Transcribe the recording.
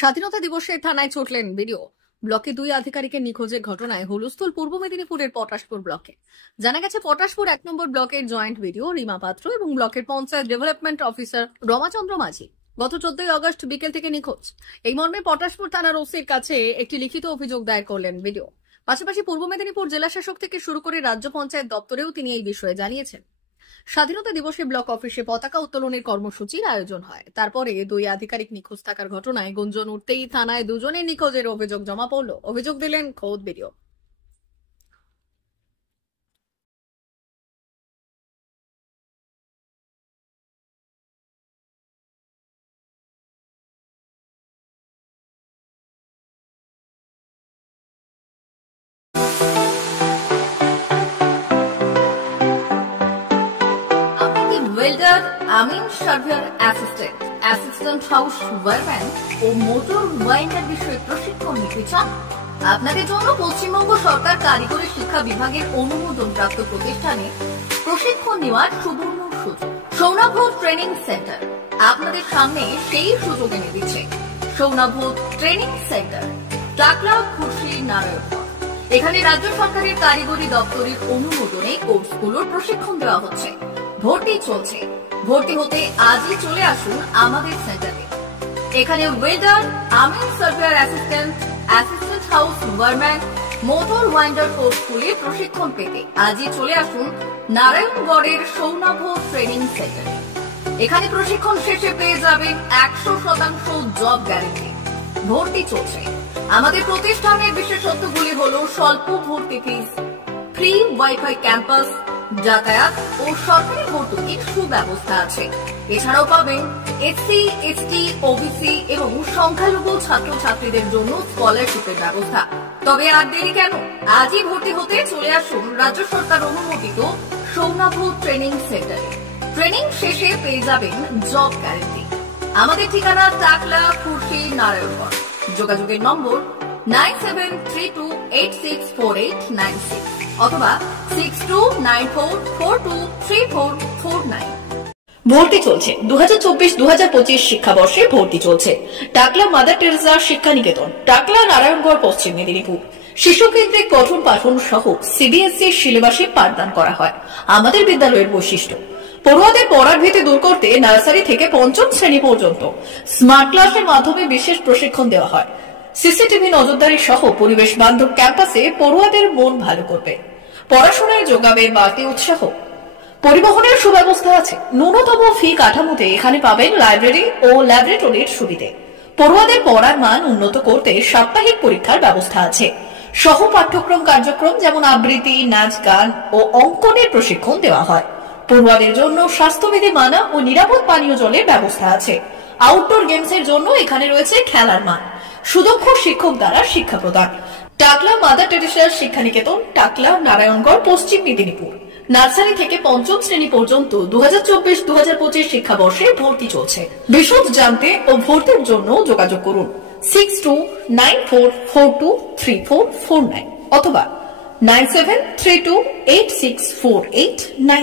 স্বাধীনতা দিবসে থানায় ছুটলেন বিডিও। ব্লকে দুই আধিকারিকের নিখোঁজের ঘটনায় হুলস্থুল পূর্ব মেদিনীপুরের পটাশপুর ব্লকে। জানা গেছে, পটাশপুর 1 নম্বর ব্লকের জয়েন্ট বিডিও রিমা পাত্র এবং ব্লকের পঞ্চায়েত ডেভেলপমেন্ট অফিসার রমাচন্দ্র মাঝি গত 14 আগস্ট বিকেল থেকে নিখোঁজ। এই মর্মে পটাশপুর থানার ওসির কাছে একটি লিখিত অভিযোগ দায়ের করলেন বিডিও। পাশাপাশি পূর্ব মেদিনীপুর জেলা শাসক থেকে শুরু করে রাজ্য পঞ্চায়েত দপ্তরেও তিনি এই বিষয়ে জানিয়েছেন। স্বাধীনতা দিবসে ব্লক অফিসে পতাকা উত্তোলনের কর্মসূচির আয়োজন হয়। তারপরে দুই আধিকারিক নিখোঁজ থাকার ঘটনায় গুঞ্জন উঠতেই থানায় দুজনের নিখোঁজের অভিযোগ জমা পড়ল। অভিযোগ দিলেন খোদ বিডিও। ওয়েল্ডার, আমিন surveyor assistant, assistant house wireman ও মোটর ওয়াইন্ডার বিষয়ে প্রশিক্ষণ নিতে চান? আপনাদের জন্য পশ্চিমবঙ্গ সরকার কারিগরি শিক্ষা বিভাগের অনুমোদনপ্রাপ্ত প্রতিষ্ঠানে প্রশিক্ষণ নেওয়ার সুবর্ণ সুযোগ। সৌনাভ ট্রেনিং সেন্টার আপনাদের সামনে সেই সুযোগ এনে দিচ্ছে। সৌনাভ ট্রেনিং সেন্টার, টাকলা, খুশি, নারায়ণগড়। এখানে রাজ্য সরকারের কারিগরি দপ্তরের অনুমোদনে কোর্সগুলোর প্রশিক্ষণ দেওয়া হচ্ছে। ভর্তি চলছে। ভর্তি হতে আজই চলে আসুন আমাদের সেন্টারে। এখানে ওয়েল্ডার, আমিন surveyor assistant, assistant house wireman, motor winder কোর্সগুলি প্রশিক্ষণ পেতে আজই চলে আসুন নারায়ণগড়ের সৌনাভ ট্রেনিং সেন্টারে। এখানে প্রশিক্ষণ শেষে পেয়ে যাবেন 100% জব গ্যারেন্টি। ভর্তি চলছে। আমাদের প্রতিষ্ঠানের বিশেষত্বগুলি হলো স্বল্প ভর্তি ফিস, ফ্রি ওয়াইফাই ক্যাম্পাস, যাতায়াত ও সরকারি ভর্তুকির সুব্যবস্থা আছে। এছাড়াও পাবেন এসসি, এসটি, ওবিসি এবং সংখ্যালঘু ছাত্রছাত্রীদের জন্য স্কলারশিপের ব্যবস্থা। তবে আর দেরি কেন? আজই ভর্তি হতে চলে আসুন রাজ্য সরকার অনুমোদিত সৌনাভ ট্রেনিং সেন্টারে। ট্রেনিং শেষে পেয়ে যাবেন জব গ্যারেন্টি। আমাদের ঠিকানা টাকলা, খুশি, নারায়ণগড়। যোগাযোগের নম্বর 9732864896 অথবা 6294423449। ভর্তি চলছে। 2024-2025 শিক্ষাবর্ষে ভর্তি চলছে। টাকলা মাদার টেরেসা শিক্ষা নিকেতন, টাকলা, নারায়ণগড়, পশ্চিম মেদিনীপুর। শিশু কেন্দ্রিক পঠন পাঠন সহ সিবিএসই সিলেবাসে পাঠদান করা হয়। আমাদের বিদ্যালয়ের বৈশিষ্ট্য: পড়ুয়াদের পড়ার ভীতি দূর করতে নার্সারি থেকে পঞ্চম শ্রেণী পর্যন্ত স্মার্ট ক্লাসের মাধ্যমে বিশেষ প্রশিক্ষণ দেওয়া হয়। সিসিটিভি নজরদারি সহ পরিবেশ বান্ধব ক্যাম্পাসে পড়ুয়াদের মন ভালো করবে। পড়াশোনায় যোগাবে বাড়তি উৎসাহ। পরিবহনের সুব্যবস্থা আছে। ন্যূনতম ফি কাঠামোতে এখানে পাবেন লাইব্রেরি ও ল্যাবরেটরির সুবিধে। পড়ুয়াদের পড়ার মান উন্নত করতে সাপ্তাহিক পরীক্ষার ব্যবস্থা আছে। সহ পাঠ্যক্রম কার্যক্রম যেমন আবৃত্তি, নাচ, গান ও অঙ্কনের প্রশিক্ষণ দেওয়া হয়। পড়ুয়াদের জন্য স্বাস্থ্যবিধি মানা ও নিরাপদ পানীয় জলের ব্যবস্থা আছে। আউটডোর গেমসের জন্য এখানে রয়েছে খেলার মাঠ। সুদক্ষ শিক্ষক দ্বারা শিক্ষা প্রদান। টাকলা মাদার টেরেসা শিক্ষা নিকেতন, টাকলা, নারায়ণগড়, পশ্চিম মেদিনীপুর। নার্সারি থেকে পঞ্চম শ্রেণী পর্যন্ত 2024-2025 শিক্ষাবর্ষে ভর্তি চলছে। বিশদ জানতে ও ভর্তির জন্য যোগাযোগ করুন 6294423449 অথবা 9732864896।